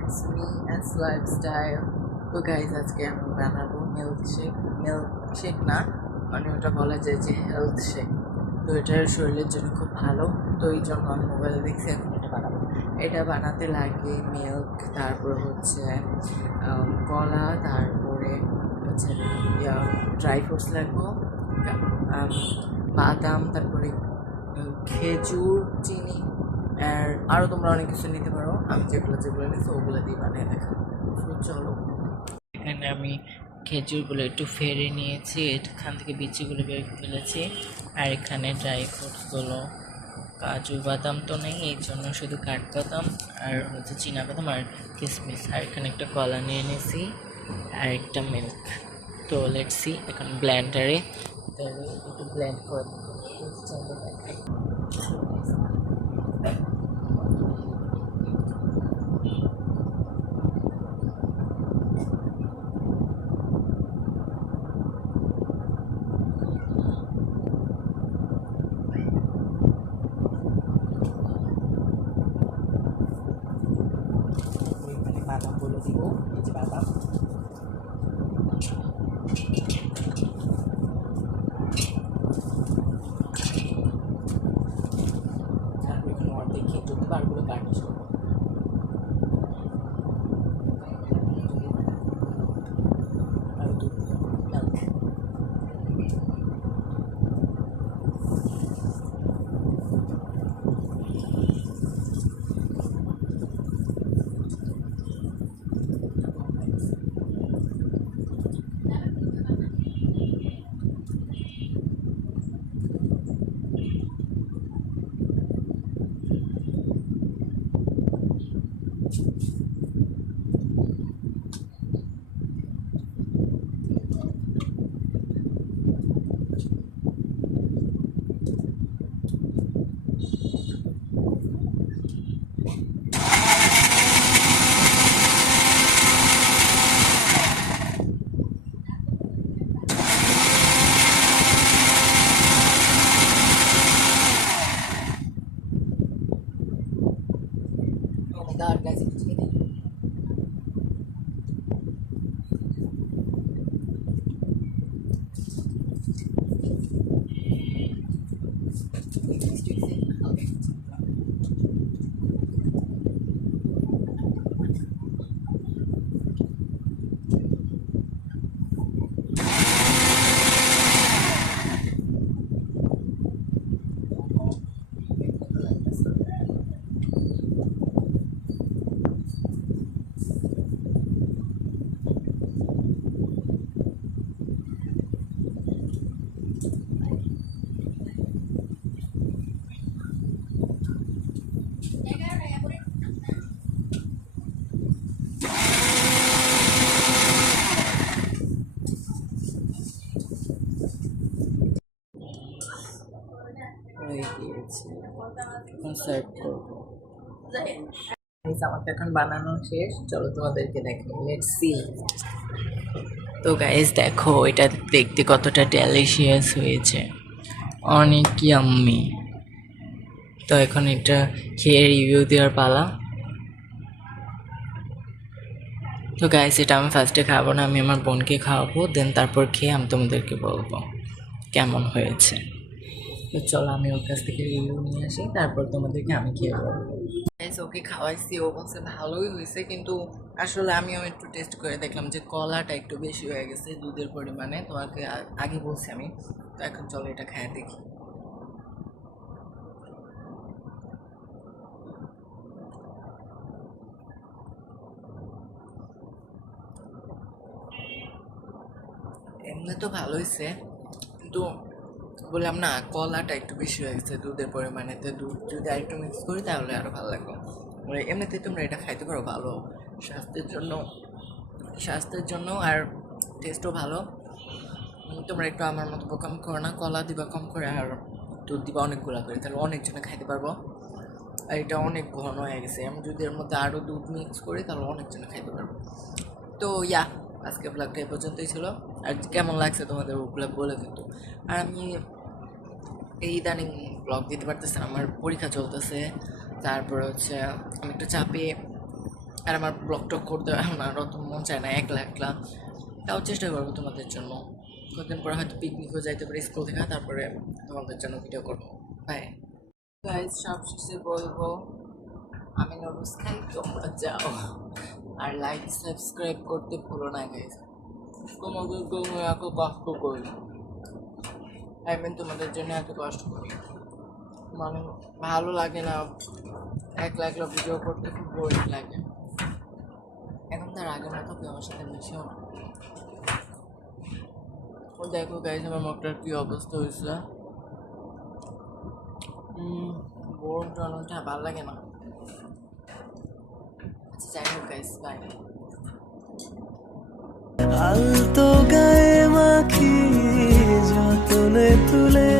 it's me as lifestyle. তো guys আজকে আমি বানাবো মিল্ক শেক না, মানে ওটা বলা যায় যে হেলথ শেক। তো এটার শরীরের জন্য খুব ভালো, তো এই জন্য আমি মোবাইলে দেখছি এখন এটা বানাবো। এটা বানাতে লাগে মিল্ক, তারপর হচ্ছে কলা, তারপরে হচ্ছে ড্রাই ফ্রুটস লাগবো, বাদাম, তারপরে খেজুর, চিনি, আর আরও তোমরা অনেক কিছু নিতে পারো। আমি যেগুলো নিচ্ছি ওগুলো দিয়ে বানিয়ে দেখাবো। চলো, এখানে আমি খেজুরগুলো একটু ফেড়ে নিয়েছি, এখান থেকে বিচিগুলো বের করে ফেলেছি। আর এখানে ড্রাই ফ্রুটসগুলো, কাজু বাদাম তো নেই, এই জন্য শুধু কাঠবাদাম আর হচ্ছে চীনাবাদাম আর কিশমিশ। আর এখানে একটা কলা নিয়ে নিয়েছি আর একটা মিল্ক। তো লেটস সি, এখন ব্লেন্ডারে একটু ব্লেন্ড করে দেখাই। বাদাম বলে দিব, এই যে বাদাম, তারপর এখানে অর্ধেক খেজুর দেবো, আরগুলো গার্নিশ করবো। আর দুধ milk. Oh my god, guys, it's getting okay. হয়ে গিয়েছে, এখন সার্ভ করবো। আমার তো এখন বানানো শেষ, চলো তোমাদেরকে দেখাই, লেটস সি। তো গাইস দেখো, এটা দেখতে কতটা ডেলিশিয়াস হয়েছে, অনেক ইয়াম্মি। তো এখন এটা খেয়ে রিভিউ দেওয়ার পালা। তো গাইস, এটা আমি ফার্স্টে খাবো না, আমি আমার বোনকে খাওয়াবো, দেন তারপর খেয়ে আমি তোমাদেরকে বলবো কেমন হয়েছে। তো চলো, আমি ওর কাছ থেকে রিভিউ নিয়ে আসি, তারপর তোমাদেরকে আমি খেয়ে বলবো। গাইস, ওকে খাওয়াইছি, ও বলছে ভালোই হয়েছে, কিন্তু আসলে আমিও একটু টেস্ট করে দেখলাম যে কলাটা একটু বেশি হয়ে গেছে দুধের পরিমাণে, তোমাকে আগে বলছি আমি। তো এখন চলো এটা খায় দেখি। এমনি তো ভালো হয়েছে, কিন্তু বললাম না, কলাটা একটু বেশি হয়ে গেছে দুধের পরিমাণে, তো দুধ যদি আরেকটু মিক্স করি তাহলে আরও ভালো লাগবে। মানে এমনিতে তোমরা এটা খাইতে পারো, ভালো স্বাস্থ্যের জন্য আর টেস্টও ভালো। তোমরা একটু আমার মতো কম করো না, কলা দিবা কম করে আর দুধ দিবা অনেকগুলো করে, তাহলে অনেকজনে খাইতে পারবো। আর এটা অনেক ঘন হয়ে গেছে, আমি যদি এর মধ্যে আরও দুধ মিক্স করি তাহলে অনেকজনে খাইতে পারবো। তো আজকে ব্লগটা এই পর্যন্তই ছিল। আর কেমন লাগছে তোমাদের ওগুলো বলে কিন্তু। আর আমি এই ইদানিং ব্লগ দিতে পারতেছি না, আমার পরীক্ষা চলতেছে, তারপর হচ্ছে আমি একটু চাপে আর আমার ব্লগ টক করতে আমার অত মন চায় না, একলা একলা। তাও চেষ্টা করবো তোমাদের জন্য। কতদিন পরে হয়তো পিকনিকও যাইতে পারি স্কুল থেকে, তারপরে তোমাদের জন্য ভিডিও করবো। বাই গাইজ, সব শেষে বলবো আমি নুডলস খাই, তোমরা যাও। আর লাইক সাবস্ক্রাইব করতে ভুলো না গাইজ। তোমাদের জন্য এত কষ্ট করি, আই মিন তোমাদের জন্য এত কষ্ট করি, মানে ভালো লাগে না একলা একলা ভিডিও করতে, খুব বোরিং লাগে। এখন তার আগের মতো কেউ আমার সাথে মিশেও না। ও দেখো গাইজ আমার মুখটার কী অবস্থা হয়েছে। বোন টানটা ভালো লাগে না। আচ্ছা যাই হোক গাইজ, বাই। আলতো গায়ে মাখি যতনে তুলে